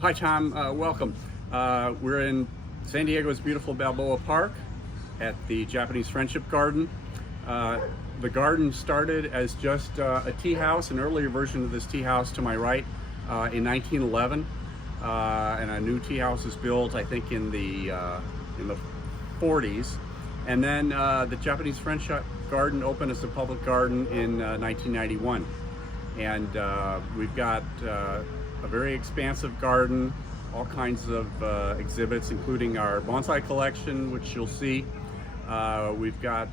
Hi Tom, welcome. We're in San Diego's beautiful Balboa Park at the Japanese Friendship Garden. The garden started as just a tea house, an earlier version of this tea house to my right, in 1911, and a new tea house was built, I think, in the 40s. And then the Japanese Friendship Garden opened as a public garden in 1991, and we've got a very expansive garden, all kinds of exhibits, including our bonsai collection, which you'll see. We've got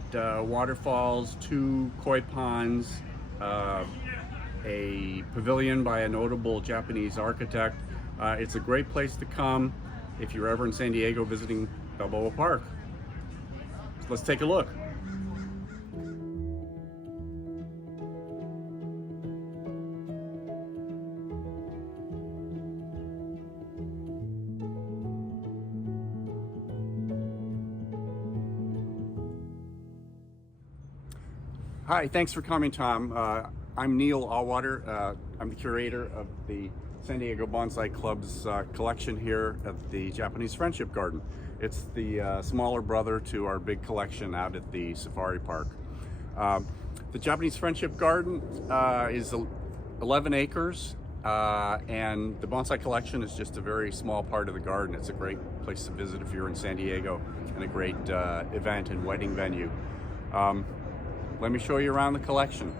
waterfalls, 2 koi ponds, a pavilion by a notable Japanese architect. It's a great place to come if you're ever in San Diego visiting Balboa Park. So let's take a look. Hi, thanks for coming, Tom. I'm Neil Allwater. I'm the curator of the San Diego Bonsai Club's collection here at the Japanese Friendship Garden. It's the smaller brother to our big collection out at the Safari Park. The Japanese Friendship Garden is 11 acres, and the bonsai collection is just a very small part of the garden. It's a great place to visit if you're in San Diego, and a great event and wedding venue. Let me show you around the collection.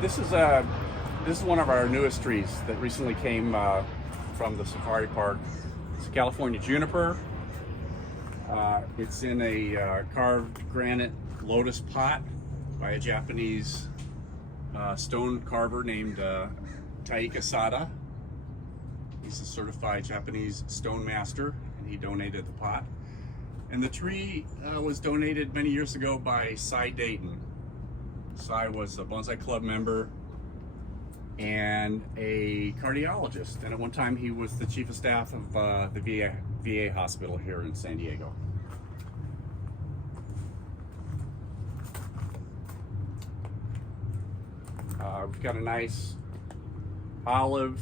This is one of our newest trees that recently came from the Safari Park. It's a California juniper. It's in a carved granite lotus pot by a Japanese stone carver named Taika Sada. He's a certified Japanese stone master, and he donated the pot. And the tree was donated many years ago by Cy Dayton. Cy was a Bonsai Club member and a cardiologist, and at one time he was the chief of staff of the VA hospital here in San Diego. We've got a nice olive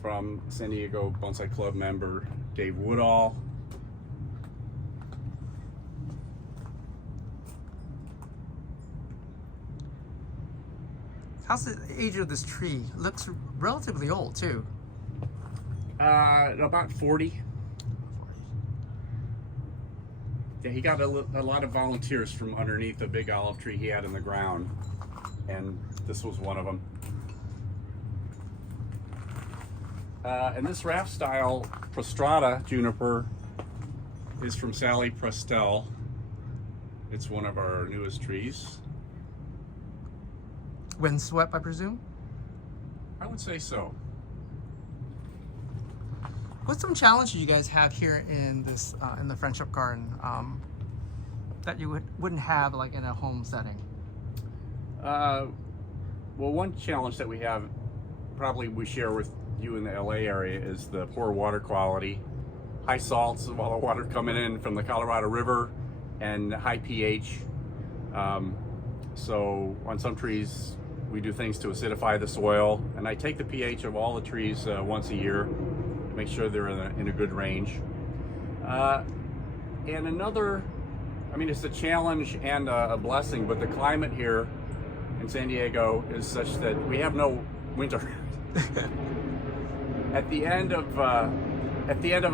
from San Diego Bonsai Club member Dave Woodall. How's the age of this tree? It looks relatively old too. About 40. Yeah, he got a lot of volunteers from underneath the big olive tree he had in the ground, and this was one of them. And this raft style prostrata juniper is from Sally Prestel. It's one of our newest trees. Windswept, I presume? I would say so. What's some challenges you guys have here in this in the Friendship Garden that you wouldn't have like in a home setting? Well, one challenge that we have, probably we share with you in the LA area, is the poor water quality. High salts of all the water coming in from the Colorado River, and high pH. So on some trees we do things to acidify the soil, and I take the pH of all the trees once a year to make sure they're in a good range. And another, I mean, it's a challenge and a blessing, but the climate here in San Diego is such that we have no winter. At the end of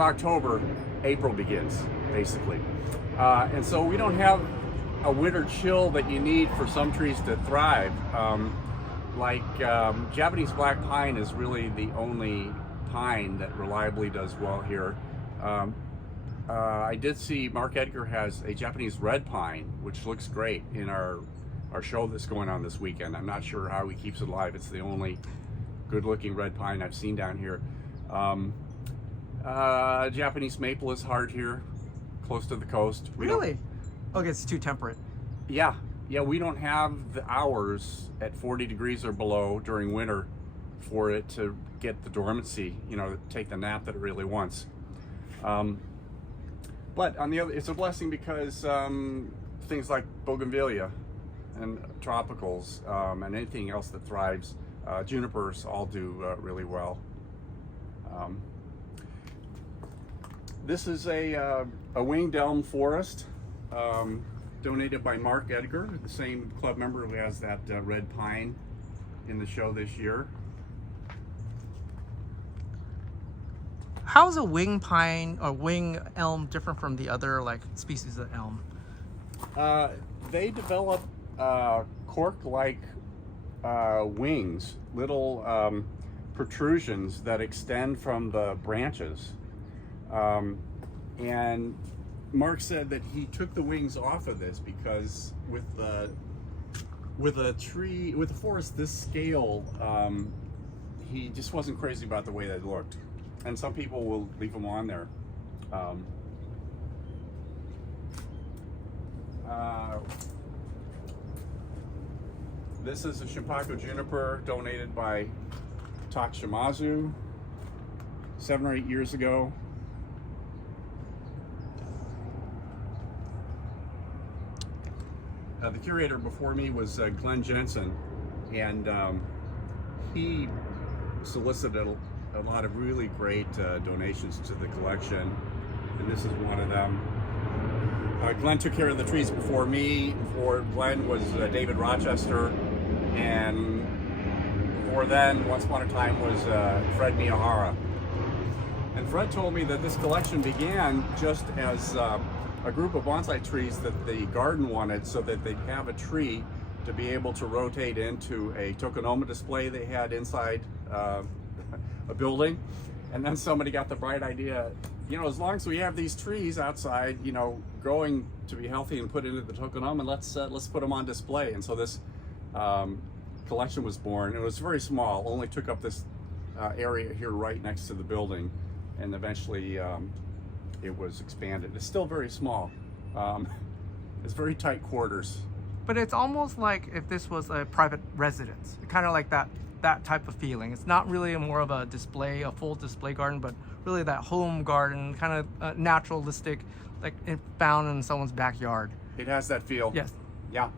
October, April begins, basically, and so we don't have a winter chill that you need for some trees to thrive. Japanese black pine is really the only pine that reliably does well here. I did see Mark Edgar has a Japanese red pine, which looks great in our show that's going on this weekend. I'm not sure how he keeps it alive. It's the only good-looking red pine I've seen down here. Japanese maple is hard here, close to the coast. Really? Okay, it's too temperate. Yeah, we don't have the hours at 40 degrees or below during winter for it to get the dormancy, you know, take the nap that it really wants. But on the other, it's a blessing because things like bougainvillea and tropicals and anything else that thrives, junipers all do really well. This is a winged elm forest donated by Mark Edgar, the same club member who has that red pine in the show this year. How is a wing pine or wing elm different from the other like species of elm? They develop cork-like wings, little protrusions that extend from the branches. And Mark said that he took the wings off of this because with a forest this scale, he just wasn't crazy about the way they looked. And some people will leave them on there. This is a Shimpako juniper donated by Shimazu 7 or 8 years ago. The curator before me was Glenn Jensen, and he solicited a lot of really great donations to the collection, and this is one of them. Glenn took care of the trees before me. Before Glenn was David Rochester, and before then, once upon a time, was Fred Miyahara. And Fred told me that this collection began just as a group of bonsai trees that the garden wanted so that they'd have a tree to be able to rotate into a tokonoma display they had inside a building. And then somebody got the bright idea, you know, as long as we have these trees outside, you know, growing to be healthy and put into the tokonoma, let's put them on display. And so this collection was born. It was very small, only took up this area here right next to the building, and eventually it was expanded. It's still very small. It's very tight quarters. But it's almost like if this was a private residence, kind of like that type of feeling. It's not really more of a display, a full display garden, but really that home garden, kind of naturalistic, like it found in someone's backyard. It has that feel. Yes. Yeah.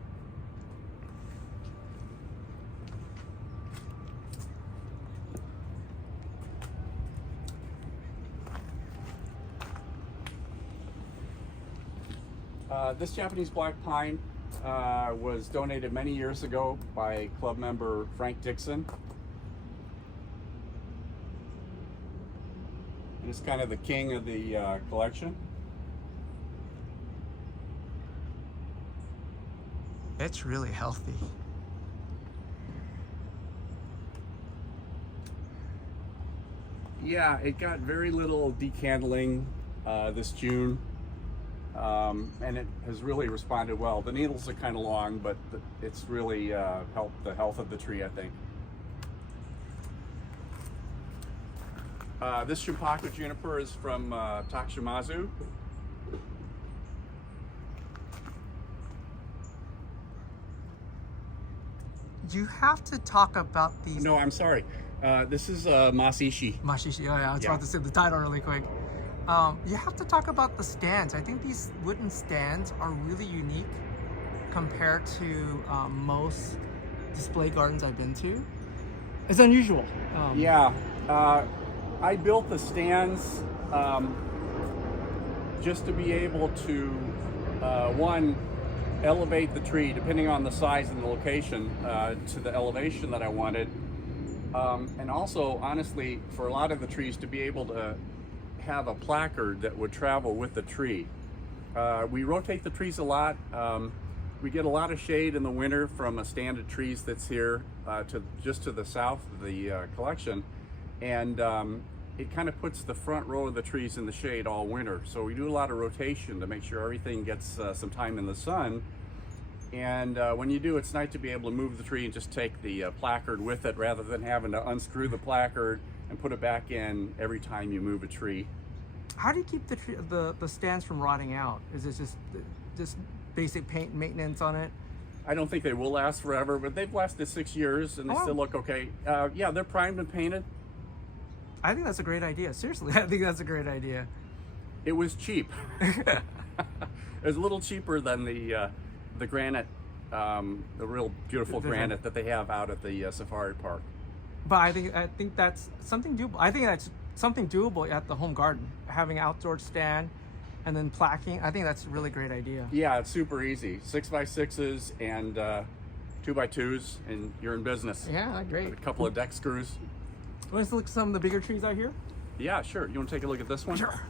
This Japanese black pine was donated many years ago by club member Frank Dixon. And it's kind of the king of the collection. It's really healthy. Yeah, it got very little decandling this June. And it has really responded well. The needles are kind of long, but it's really helped the health of the tree, I think. This Shimpako juniper is from Shimazu. You have to talk about these. No, I'm sorry. This is Masishi. Mashishi, oh yeah, I was about to say the title really quick. You have to talk about the stands. I think these wooden stands are really unique compared to most display gardens I've been to. It's unusual. Yeah, I built the stands just to be able to, one, elevate the tree depending on the size and the location to the elevation that I wanted. And also, honestly, for a lot of the trees to be able to have a placard that would travel with the tree. We rotate the trees a lot. We get a lot of shade in the winter from a stand of trees that's here just to the south of the collection, and it kind of puts the front row of the trees in the shade all winter. So we do a lot of rotation to make sure everything gets some time in the sun. And when you do, it's nice to be able to move the tree and just take the placard with it rather than having to unscrew the placard and put it back in every time you move a tree. How do you keep the stands from rotting out? Is it just basic paint maintenance on it? I don't think they will last forever, but they've lasted 6 years and they still look okay. Yeah, they're primed and painted. I think that's a great idea. Seriously, I think that's a great idea. It was cheap. It was a little cheaper than the granite, the real beautiful granite that they have out at the safari park. But I think that's something doable. I think that's something doable at the home garden, having outdoor stand and then plaquing. I think that's a really great idea. Yeah, it's super easy. 6x6s and 2x2s, and you're in business. Yeah, great. With a couple of deck screws. Want us to look at some of the bigger trees out here? Yeah, sure. You want to take a look at this one? Sure.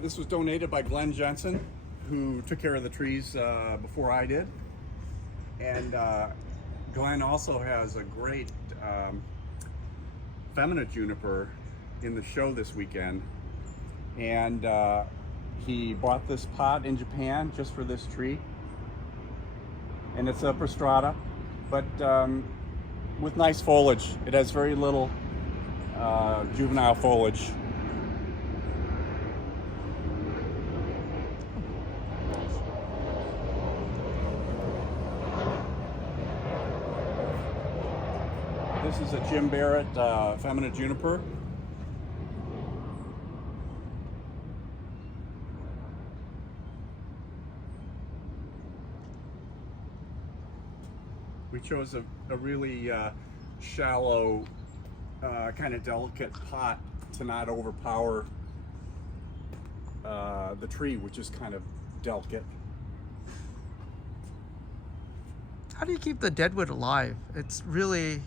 This was donated by Glenn Jensen, who took care of the trees before I did. And Glenn also has a great feminine juniper in the show this weekend. And he bought this pot in Japan just for this tree. And it's a prostrata, but with nice foliage. It has very little juvenile foliage. This is a Jim Barrett feminine juniper. We chose a really shallow, kind of delicate pot to not overpower the tree, which is kind of delicate. How do you keep the deadwood alive? It's really...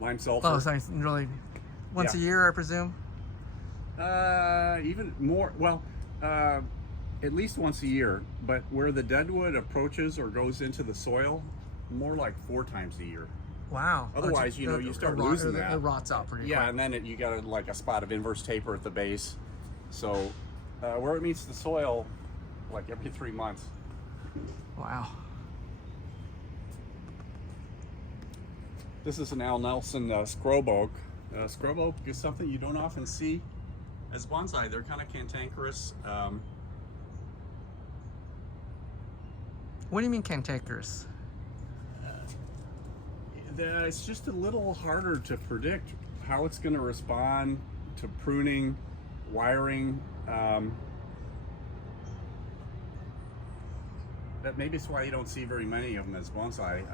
Lime sulfur. Oh, sorry, really once a year, I presume? Even more, well, at least once a year, but where the deadwood approaches or goes into the soil, more like 4 times a year. Wow. Otherwise, you start losing that. It rots out pretty quick. Yeah, and then you got like a spot of inverse taper at the base. So where it meets the soil, like every 3 months. Wow. This is an Al Nelson scrub oak. Scrub oak is something you don't often see as bonsai. They're kind of cantankerous. What do you mean cantankerous? It's just a little harder to predict how it's going to respond to pruning, wiring. Maybe it's why you don't see very many of them as bonsai.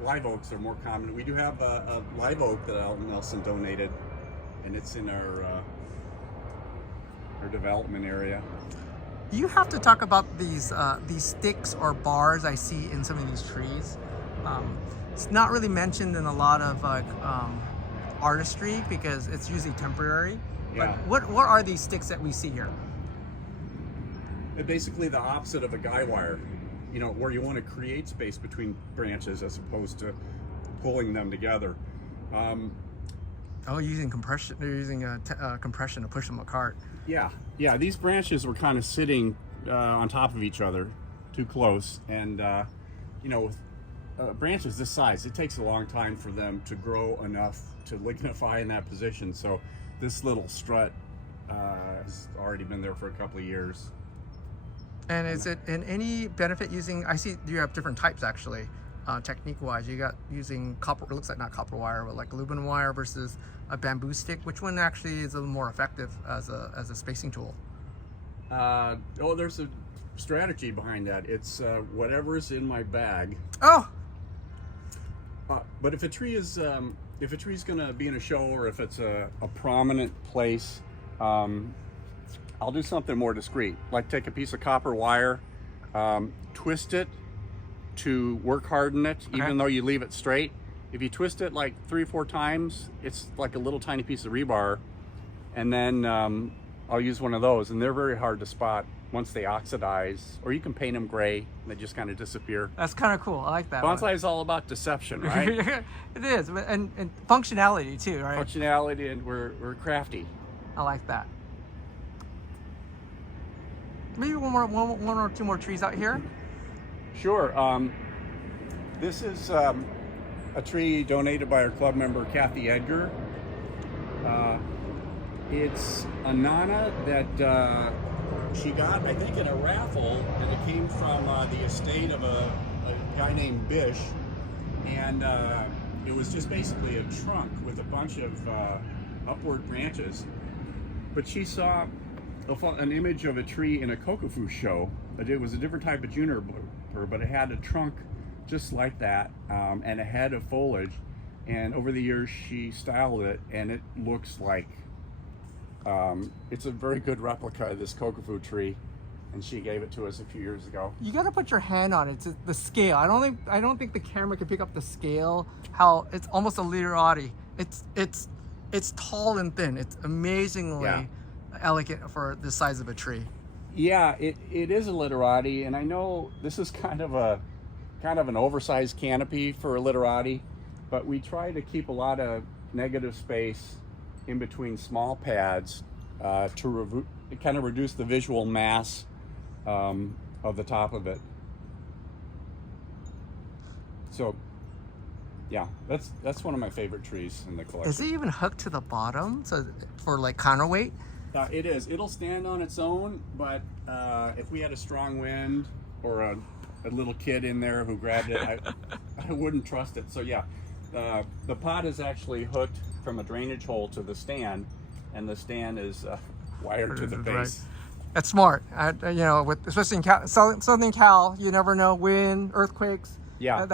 Live oaks are more common. We do have a live oak that Al Nelson donated, and it's in our development area. You have to talk about these sticks or bars I see in some of these trees. It's not really mentioned in a lot of artistry because it's usually temporary. Yeah. But what are these sticks that we see here? They're basically the opposite of a guy wire. You know, where you want to create space between branches as opposed to pulling them together. Using compression. They're using compression to push them apart. Yeah. These branches were kind of sitting on top of each other, too close, and with branches this size, it takes a long time for them to grow enough to lignify in that position. So this little strut has already been there for a couple of years. And is it in any benefit using? I see you have different types actually, technique-wise. You got using copper. It looks like not copper wire, but like aluminum wire versus a bamboo stick. Which one actually is a little more effective as a spacing tool? There's a strategy behind that. It's whatever's in my bag. Oh. But if a tree is going to be in a show, or if it's a prominent place, I'll do something more discreet, like take a piece of copper wire, twist it to work harden it, even though you leave it straight. If you twist it like 3 or 4 times, it's like a little tiny piece of rebar, and then I'll use one of those, and they're very hard to spot once they oxidize, or you can paint them gray and they just kind of disappear. That's kind of cool. I like that. Bonsai is all about deception, right? It is, and functionality too, right? Functionality, and we're crafty. I like that. Maybe one or two more trees out here. Sure. This is a tree donated by our club member Kathy Edgar. It's a Nana that she got, I think, in a raffle, and it came from the estate of a guy named Bish, and it was just basically a trunk with a bunch of upward branches. But she saw an image of a tree in a kokofu show. It was a different type of juniper, but it had a trunk just like that, and a head of foliage. And over the years, she styled it, and it looks like it's a very good replica of this kokofu tree. And she gave it to us a few years ago. You gotta put your hand on it. It's the scale. I don't think the camera can pick up the scale. How it's almost a literati. It's tall and thin. It's amazingly elegant for the size of a tree. Yeah, it is a literati, and I know this is kind of an oversized canopy for a literati, but we try to keep a lot of negative space in between small pads to kind of reduce the visual mass of the top of it. So yeah, that's one of my favorite trees in the collection. Is it even hooked to the bottom so for like counterweight? It is. It'll stand on its own, but if we had a strong wind or a little kid in there who grabbed it, I wouldn't trust it. So yeah, the pot is actually hooked from a drainage hole to the stand, and the stand is wired to the base. Right. That's smart. You know, especially in Southern Cal, you never know, wind, earthquakes. Yeah,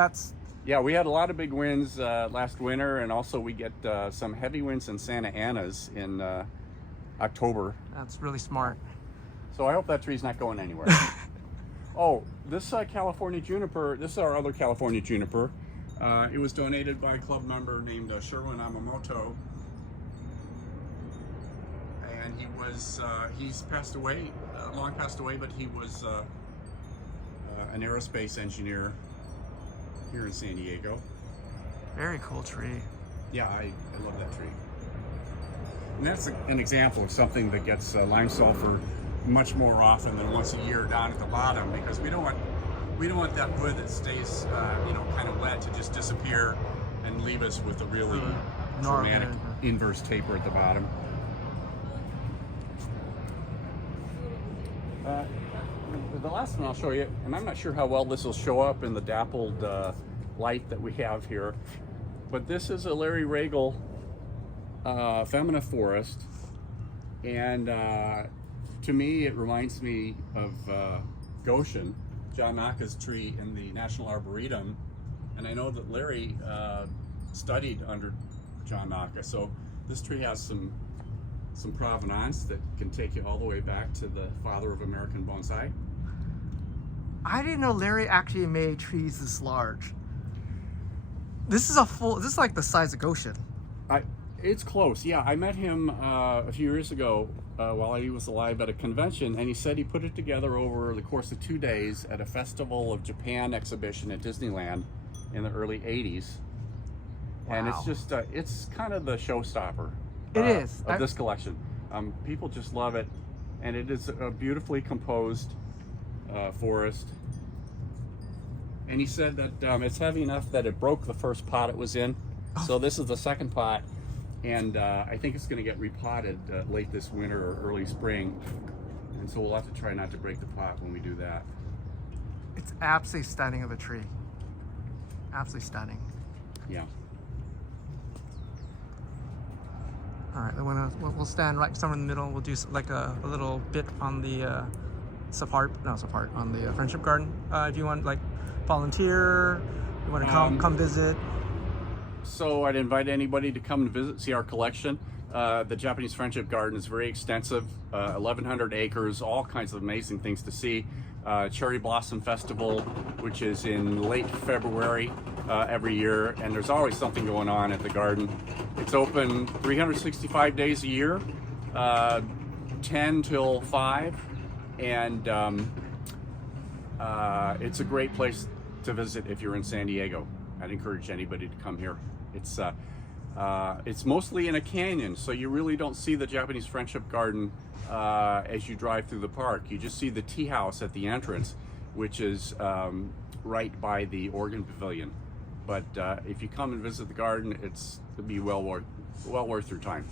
Yeah, we had a lot of big winds last winter, and also we get some heavy winds in Santa Ana's in October. That's really smart. So I hope that tree's not going anywhere. Oh, this California juniper, this is our other California juniper. It was donated by a club member named Sherwin Amamoto. And he's passed away, long passed away, but he was an aerospace engineer here in San Diego. Very cool tree. Yeah, I love that tree. And that's an example of something that gets lime sulfur much more often than once a year down at the bottom, because we don't want that wood that stays kind of wet to just disappear and leave us with a really dramatic inverse taper at the bottom. The last one I'll show you, and I'm not sure how well this will show up in the dappled light that we have here, but this is a Larry Regal Femina forest, and to me it reminds me of Goshen, John Naka's tree in the National Arboretum, and I know that Larry studied under John Naka, so this tree has some provenance that can take you all the way back to the father of American bonsai. I didn't know Larry actually made trees this large. This is like the size of Goshen. It's close, yeah. I met him a few years ago while he was alive at a convention, and he said he put it together over the course of 2 days at a Festival of Japan exhibition at Disneyland in the early 80s. Wow. And it's just, it's kind of the showstopper of this collection. People just love it, and it is a beautifully composed forest. And he said that it's heavy enough that it broke the first pot it was in. So this is the second pot, and I think it's going to get repotted late this winter or early spring. And so we'll have to try not to break the pot when we do that. It's absolutely stunning of a tree. Absolutely stunning. Yeah. All right, we'll stand right somewhere in the middle. We'll do like a little bit on the on the Friendship Garden. If you want, like, volunteer, you want to come visit. So I'd invite anybody to come and visit, see our collection. The Japanese Friendship Garden is very extensive, 1,100 acres, all kinds of amazing things to see. Cherry Blossom Festival, which is in late February every year, and there's always something going on at the garden. It's open 365 days a year, 10 till 5, and it's a great place to visit if you're in San Diego. I'd encourage anybody to come here. It's mostly in a canyon, so you really don't see the Japanese Friendship Garden as you drive through the park. You just see the tea house at the entrance, which is right by the organ pavilion. But if you come and visit the garden, it'll be well worth your time.